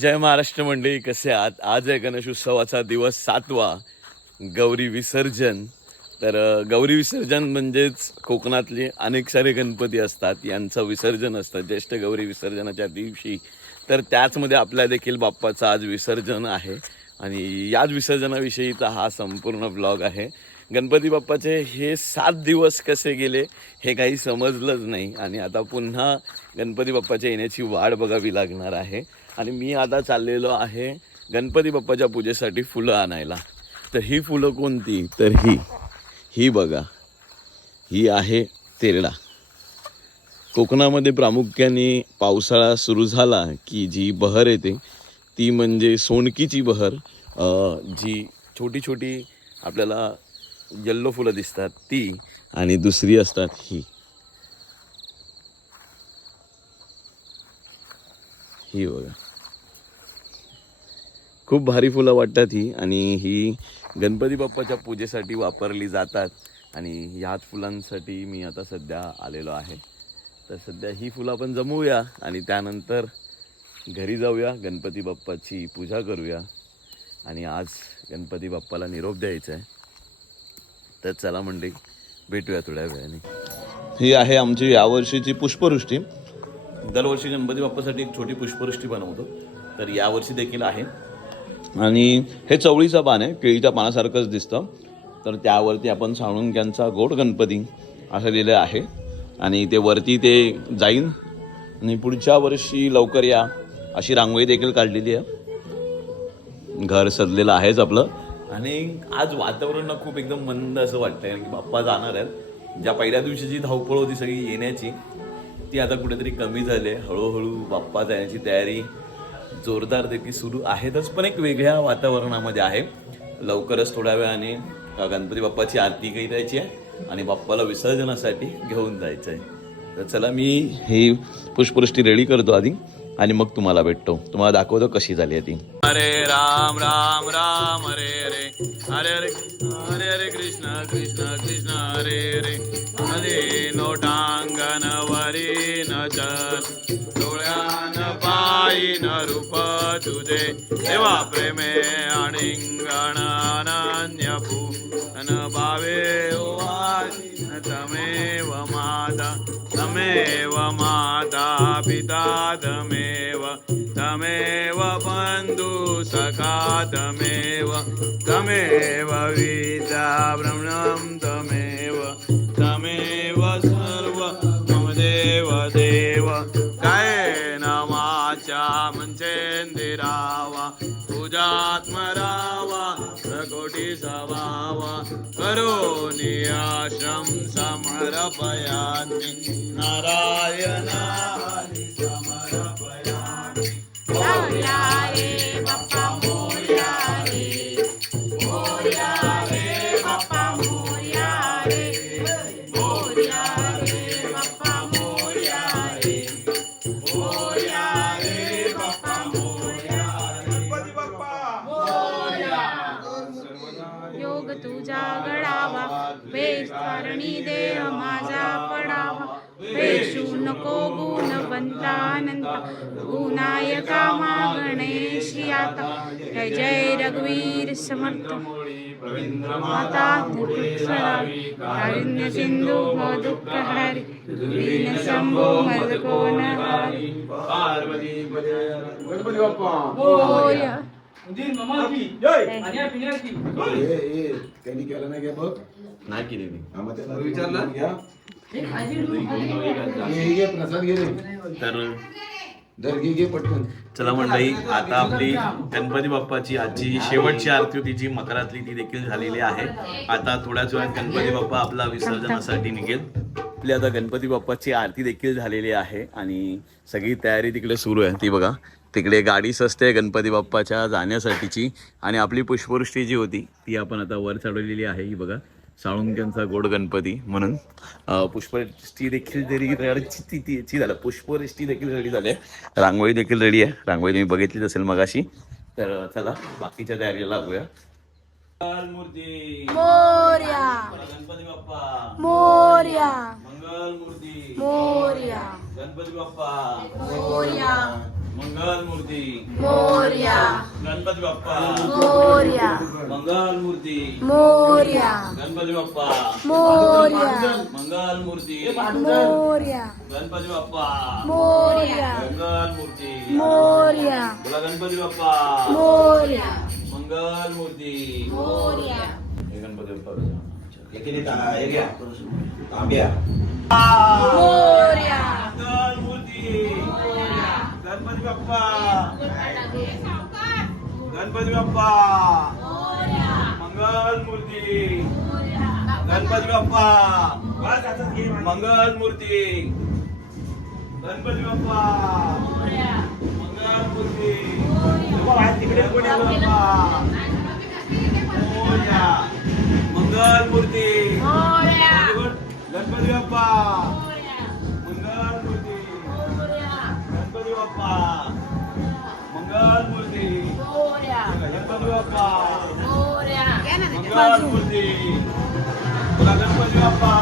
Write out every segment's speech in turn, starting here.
जय महाराष्ट्र मंडळी कसे आहात? आज आहे गणेश उत्सवाचा दिवस सातवा. गौरी विसर्जन. तर गौरी विसर्जन म्हणजेच कोकणातले अनेक सारे गणपती असतात यांचं विसर्जन असतं ज्येष्ठ गौरी विसर्जनाच्या दिवशी. तर त्याचमध्ये आपल्या देखील बाप्पाचं आज विसर्जन आहे. आणि याच विसर्जनाविषयीचा हा संपूर्ण ब्लॉग आहे. गणपती बाप्पाचे हे सात दिवस कसे गेले हे काही समजलंच नाही. आणि आता पुन्हा गणपती बाप्पाच्या येण्याची वाट बघावी लागणार आहे. आणि मी आता चाललेलो आहे गणपती बाप्पाच्या पूजेसाठी फुलं आणायला. तर ही फुलं कोणती? तर ही. ही बघा. ही आहे तेरडा. कोकणामध्ये प्रामुख्याने पावसाळा सुरू झाला की जी बहर येते ती म्हणजे सोनकीची बहर. जी छोटी छोटी आपल्याला येल्लो फुलं दिसतात ती आणि दुसरी असतात ही. ही बघा. खूप भारी फुलं वाटतात ही. आणि ही गणपती बाप्पाच्या पूजेसाठी वापरली जातात. आणि ह्याच फुलांसाठी मी आता सध्या आलेलो आहे. तर सध्या ही फुलं आपण जमवूया आणि त्यानंतर घरी जाऊया गणपती बाप्पाची पूजा करूया. आणि आज गणपती बाप्पाला निरोप द्यायचा आहे. तर चला मंडळी भेटूया थोड्या वेळाने. ही आहे आमची यावर्षीची पुष्पवृष्टी. दरवर्षी गणपती बाप्पासाठी एक छोटी पुष्पवृष्टी बनवतो. तर यावर्षी देखील आहे. आणि हे चवळीचं पान आहे केळीच्या पानासारखंच दिसतं. तर त्यावरती आपण साळुंक्यांचा गोड गणपती असं लिहिलं आहे. आणि ते वरती ते जाईन. आणि पुढच्या वर्षी लवकर या अशी रांगोळी देखील काढलेली आहे. घर सजलेलं आहेच आपलं. आणि आज वातावरण खूप एकदम मंद असं वाटतंय कारण की बाप्पा जाणार आहेत. ज्या पहिल्या दिवशी जी धावपळ होती सगळी येण्याची ती आता कुठेतरी कमी झाली आहे. हळूहळू बाप्पा जाण्याची तयारी जोरदार देखील सुरू आहेतच पण एक वेगळ्या वातावरणामध्ये आहे. लवकरच थोड्या वेळाने गणपती बाप्पाची आरती करायची आहे आणि बाप्पाला विसर्जनासाठी घेऊन जायचं आहे. तर चला मी ही पुष्पवृष्टी रेडी करतो आधी आणि मग तुम्हाला भेटतो. तुम्हाला दाखवतो कशी झाली आहे ती. अरे राम राम राम हरे हरे हरे हरे हरे हरे कृष्ण कृष्ण कृष्ण हरे हरे हरे नोटांगण वरी न चल डोळ्यान पायी न रूप तुझे देवा प्रेमे अणिंगण अनन्य अन भावे ओवासी न तमेव माता तमेव माता पिता तमेव तमेव बन्धु सखा तमेव तमेव विद्या ब्रह्मणं तमेव तमेव सर्व मम देव देव। कायेन वाचा मंचेंदिरावा पूजात्मरावा प्रकोटी सभावा करोनि आश्रम समर्पयामि नारायणानि समर्पयामि। नको गुणवंतानंत गुणायका मा गणेशी आता जय जय रघुवीर समर्थ। माता कारुण्य सिंधू दुःख हरी दीन शंभो मजकोन हरी गणपती बाप्पा त्यांनी केलं नाही का बघ? नाही केली मी हा, मग त्याला विचारलं? घ्या. घे घे प्रसाद घे रे. तर दर घे घे पटकन. चला मंडळी आता आपली गणपती बाप्पाची आजची जी शेवटची आरती होती जी मकरातली ती देखील झालेली आहे. आता थोड्याच वेळात गणपती बाप्पा आपला विसर्जनासाठी निघेल. आपली आता गणपती बाप्पाची आरती देखील झालेली आहे आणि सगळी तयारी तिकडे सुरू आहे. ती बघा तिकडे गाडी सस्ते गणपती बाप्पाच्या जाण्यासाठीची आणि आपली पुष्पवृष्टी जी होती ती आपण आता वर चढवलेली आहे. ही बघा साळुंक्यांचा गोड गणपती म्हणून पुष्पवृष्टी देखील रेडी ती ती ती झालं. पुष्पवृष्टी देखील रेडी झाली आहे. रांगोळी देखील रेडी आहे. रांगोळी तुम्ही बघितलीच असेल मगाशी. तर चला बाकीच्या तयारीला लागूया. मूर्ती. मोर्या. गणपती बाप्पा. मोर्या. मंगल मूर्ती. मोर्या. गणपती बाप्पा. मोर्या. मंगल मूर्ती मोर्या. गणपती बाप्पा. मोर्या. मंगल मूर्ती मोर्या. गणपती बाप्पा. मोर्या. मंगल मूर्ती मोर्या. गणपती बाप्पा. मोर्या. मंगल मूर्ती मोर्या. बोला गणपती बाप्पा. मोर्या. मंगल मूर्ती मोर्या. हे गणपती बाप्पा तांब्या मोर्या. मंगल मूर्ती गणपती बाप्पा. गणपती बाप्पा. मंगल मूर्ती. गणपती बाप्पा. मंगल मूर्ती. गणपती बाप्पा. मंगल मूर्ती. तिकडे कोणी बाप्पा. मंगल मूर्ती. गणपती बाप्पा. बाप्पा मंगल मूर्ती गणपती बाप्पा मंगल मूर्ती तुला गणपती बाप्पा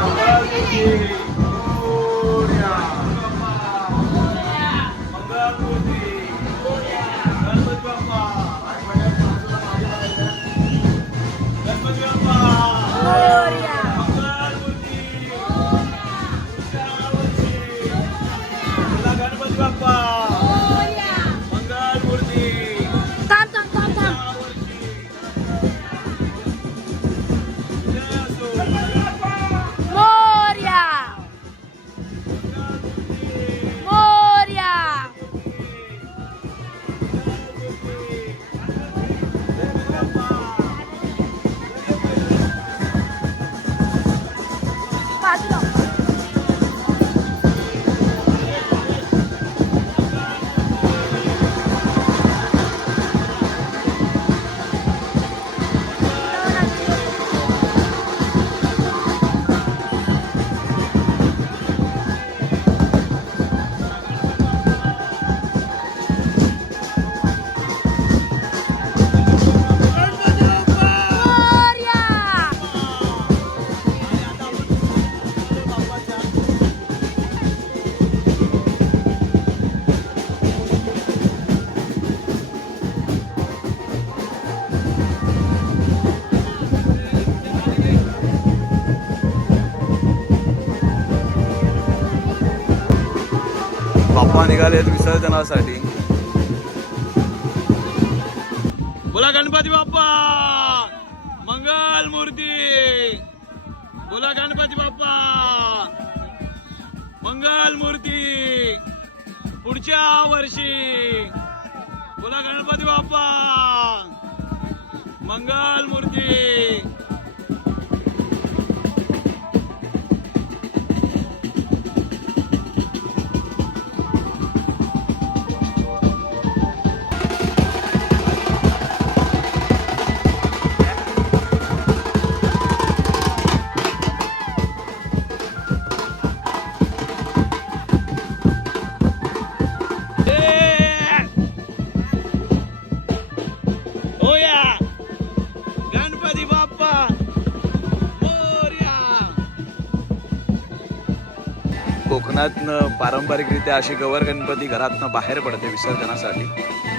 मंगल निघालेत विसर्जनासाठी. बोला गणपती बाप्पा! मंगल मूर्ती! बोला गणपती बाप्पा! मंगल मूर्ती! पुढच्या वर्षी! बोला गणपती बाप्पा! मंगल मूर्ती! घरातनं पारंपरिकरित्या अशी गवर गणपती घरातनं बाहेर पडते विसर्जनासाठी.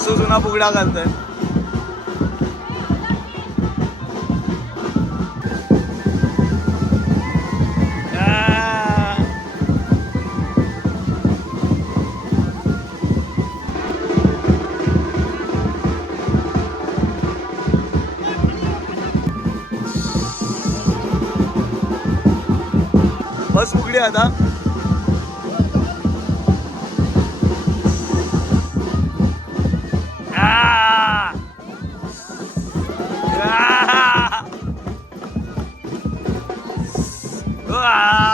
सासू जुना फुगडा घालतोय. बस फुगडी आता. 우와.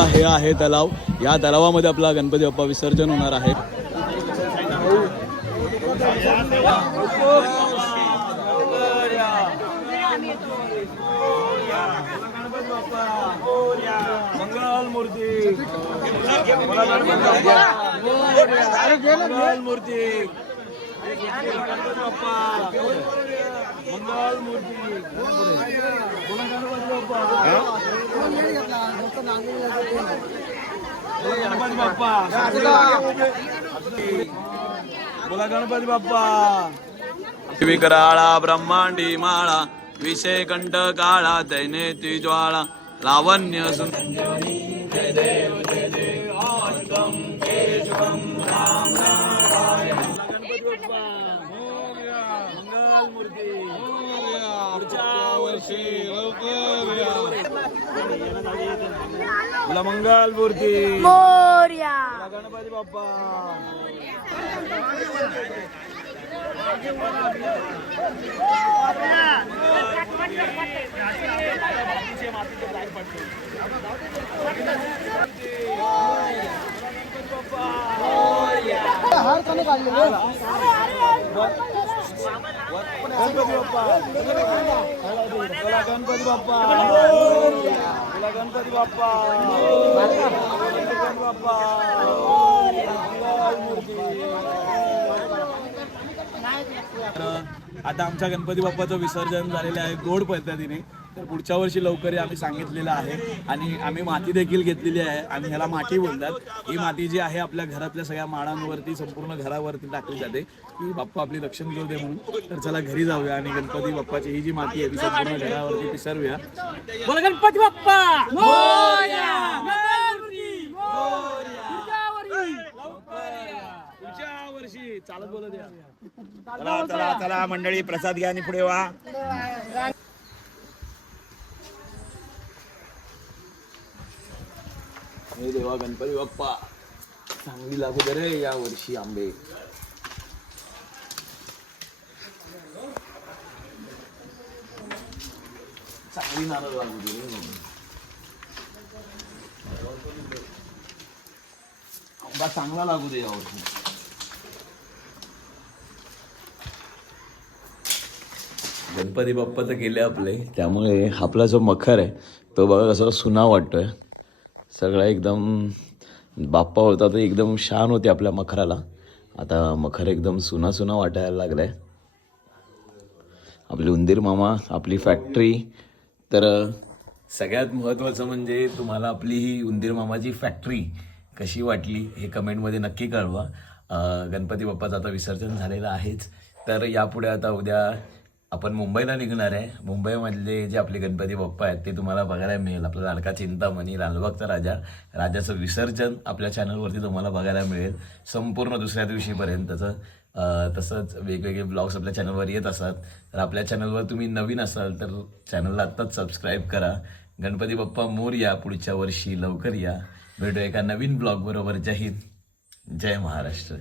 हे आहे तलाव. या तलावामध्ये आपला गणपती बाप्पा विसर्जन होणार आहे. गणपती बाप्पा बोला गणपती बाप्पा विकराळा ब्रह्मांडी माळा विषय कंठ काळा तैने ती ज्वाळा लावण्य सुंदर तुला मंगल मूर्ती. मोर्या. गणपती बाप्पा. गणपती बाप्पा. गणपती बाप्पा. गणपती बाप्पा. गणपती बाप्पा. आता आमच्या गणपती बाप्पाचं विसर्जन झालेलं आहे गोड पद्धतीने. तर पुढच्या वर्षी लवकर आम्ही सांगितलेलं आहे आणि आम्ही माती देखील घेतलेली आहे. आणि ह्याला माती बोलतात. ही माती जी आहे आपल्या घरातल्या सगळ्या माळांवरती संपूर्ण घरावरती टाकली जाते. की बाप्पा आपली रक्षण करू दे म्हणून. तर चला घरी जाऊया आणि गणपती बाप्पाची ही जी माती आहे ती संपूर्ण घरावरती पिसरूया बोला गणपती बाप्पा! वर्षी! चालत बोलत चला चला चला मंडळी प्रसाद घ्या आणि पुढे वा. हे देवा गणपती बाप्पा. चांगली लागू दे रे या वर्षी आंबे. चांगली नारळ लागू दे रे आंबा चांगला लागू दे या वर्षी. गणपती बाप्पा तर गेले आपले त्यामुळे आपला जो मखर आहे तो बघा कसा सुना वाटतोय. सगळा एकदम बाप्पा होता तर एकदम शान होते आपल्या मखराला. आता मखर एकदम सुना सुना वाटायला लागलाय. आपली उंदीर मामा आपली फॅक्टरी तर सगळ्यात महत्त्वाचं म्हणजे तुम्हाला आपली ही उंदीर मामाची फॅक्टरी कशी वाटली हे कमेंटमध्ये नक्की कळवा. गणपती बाप्पाचं आता विसर्जन झालेलं आहेच. तर यापुढे आता उद्या आपण मुंबईला निघणार आहे. मुंबईमधले जे आपले गणपती बाप्पा आहेत ते तुम्हाला बघायला मिळेल. आपला लाडका चिंतामणी लालबागचा राजा राजाचं विसर्जन आपल्या चॅनलवरती तुम्हाला बघायला मिळेल. संपूर्ण दुसऱ्या दिवशीपर्यंतचं. तसंच वेगवेगळे ब्लॉग्स आपल्या चॅनलवर येत असतात. तर आपल्या चॅनलवर तुम्ही नवीन असाल तर चॅनलला आत्ताच सबस्क्राईब करा. गणपती बाप्पा मोर या पुढच्या वर्षी लवकर या. भेटू एका नवीन ब्लॉगबरोबर जय हिंद. जय महाराष्ट्र.